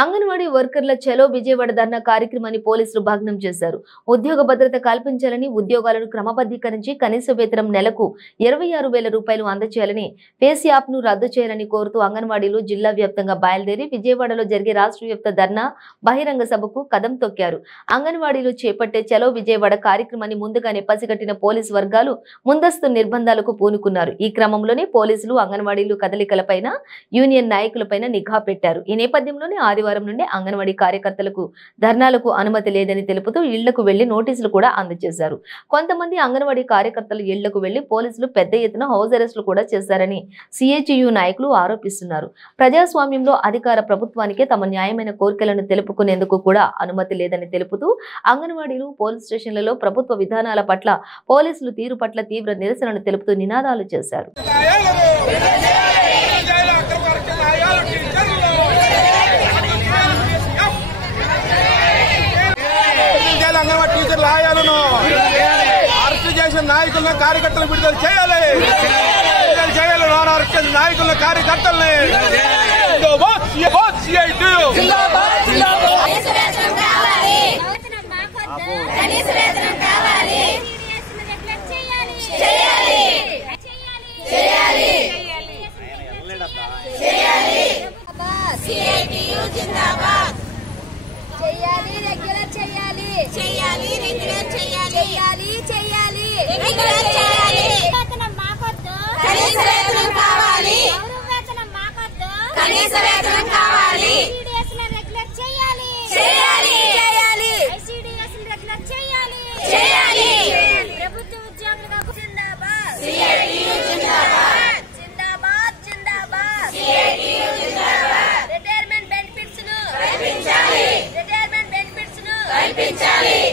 అంగన్వాడీ వర్కర్ల చలో విజయవాడ ధర్నా కార్యక్రమాన్ని పోలీసులు భగ్నం చేశారు. ఉద్యోగ భద్రత కల్పించాలని, ఉద్యోగాలను క్రమబద్ధీకరించి కనీస వేతనం నెలకు 26,000 రూపాయలు అందజేయాలని, పేస్ యాప్ ను రద్దు చేయాలని కోరుతూ అంగన్వాడీలు జిల్లా వ్యాప్తంగా బయలుదేరి విజయవాడలో జరిగే రాష్ట్ర వ్యాప్త ధర్నా బహిరంగ సభకు కదం తొక్కారు. అంగన్వాడీలు చేపట్టే చలో విజయవాడ కార్యక్రమాన్ని ముందుగానే పసిగట్టిన పోలీసు వర్గాలు ముందస్తు నిర్బంధాలకు పూనుకున్నారు. ఈ క్రమంలోనే పోలీసులు అంగన్వాడీలు కదలికలపైన, యూనియన్ నాయకులపైన నిఘా పెట్టారు. ఈ నేపథ్యంలోనే ఆదివారం నుండి అంగన్వాడీ కార్యకర్తలకు ధర్నాలకు అనుమతి లేదని తెలుపుతూ ఇళ్లకు వెళ్లి నోటీసులు కూడా అందజేశారు. కొంతమంది అంగన్వాడీ కార్యకర్తలు ఇళ్లకు వెళ్లి పోలీసులు పెద్ద ఎత్తున హౌస్ అరెస్టులు కూడా చేశారని సిఐటియు నాయకులు ఆరోపిస్తున్నారు. ప్రజాస్వామ్యంలో అధికార ప్రభుత్వానికే తమ న్యాయమైన కోరికలను తెలుపుకునేందుకు కూడా అనుమతి లేదని తెలుపుతూ అంగన్వాడీలు పోలీస్ స్టేషన్లలో ప్రభుత్వ విధానాల పట్ల, పోలీసులు తీరు పట్ల తీవ్ర నిరసనను తెలుపుతూ నినాదాలు చేశారు. నాయకులను కార్యకర్తలు విడుదల చేయాలి, నాన్ అరెస్ట్ నాయకులను కార్యకర్తల్ని కల్పించాలి.